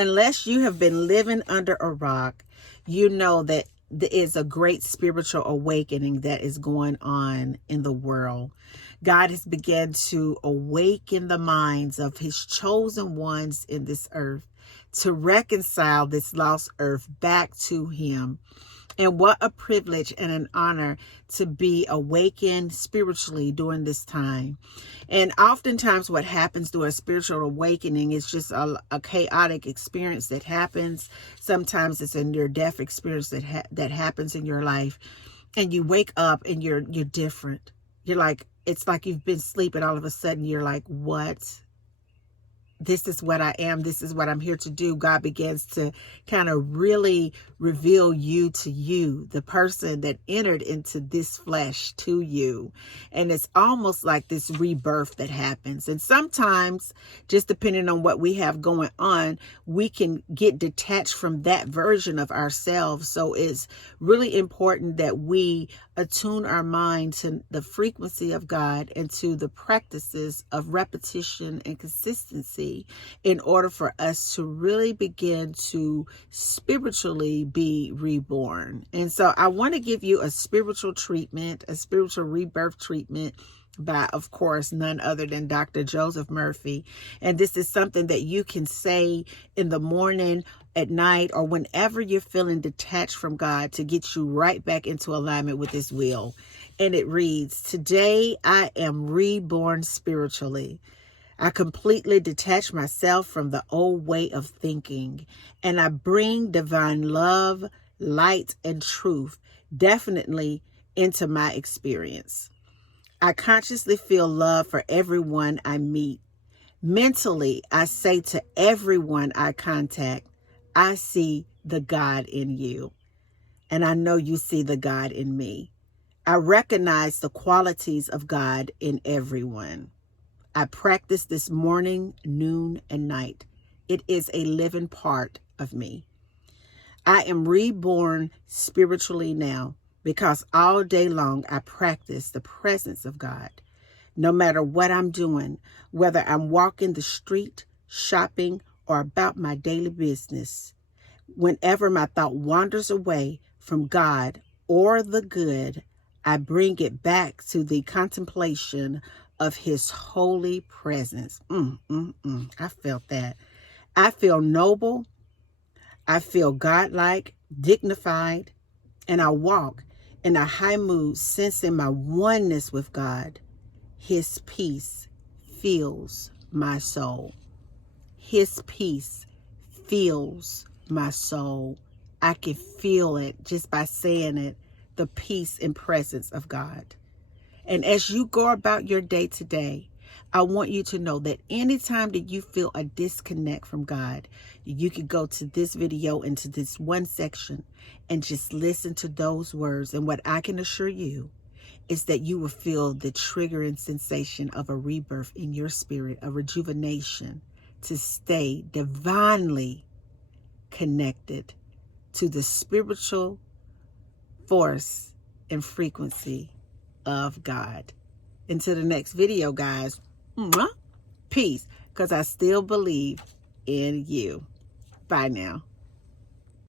unless you have been living under a rock, you know that there is a great spiritual awakening that is going on in the world. God has begun to awaken the minds of his chosen ones in this earth to reconcile this lost earth back to him. And what a privilege and an honor to be awakened spiritually during this time. And oftentimes what happens through a spiritual awakening is just a chaotic experience that happens. Sometimes it's a near-death experience that happens in your life. And you wake up and you're different. You're like, it's like you've been sleeping. All of a sudden you're like, what? This is what I am. This is what I'm here to do. God begins to kind of really reveal you to you, the person that entered into this flesh to you. And it's almost like this rebirth that happens. And sometimes, just depending on what we have going on, we can get detached from that version of ourselves. So it's really important that we attune our mind to the frequency of God and to the practices of repetition and consistency in order for us to really begin to spiritually be reborn. And so I want to give you a spiritual treatment, a spiritual rebirth treatment by, of course, none other than Dr. Joseph Murphy. And this is something that you can say in the morning, at night, or whenever you're feeling detached from God to get you right back into alignment with his will. And it reads, today I am reborn spiritually. I completely detach myself from the old way of thinking, and I bring divine love, light, and truth definitely into my experience. I consciously feel love for everyone I meet. Mentally, I say to everyone I contact, I see the God in you, and I know you see the God in me. I recognize the qualities of God in everyone. I practice this morning, noon, and night. It is a living part of me. I am reborn spiritually now because all day long I practice the presence of God. No matter what I'm doing, whether I'm walking the street, shopping, or about my daily business, whenever my thought wanders away from God or the good, I bring it back to the contemplation of his holy presence. I felt that. I feel noble. I feel godlike, dignified, and I walk in a high mood, sensing my oneness with God. His peace fills my soul. His peace fills my soul. I can feel it just by saying it, the peace and presence of God. And as you go about your day today, I want you to know that anytime that you feel a disconnect from God, you could go to this video, into this one section, and just listen to those words. And what I can assure you is that you will feel the triggering sensation of a rebirth in your spirit, a rejuvenation to stay divinely connected to the spiritual force and frequency of God. Until the next video, guys, peace, because I still believe in you. Bye now.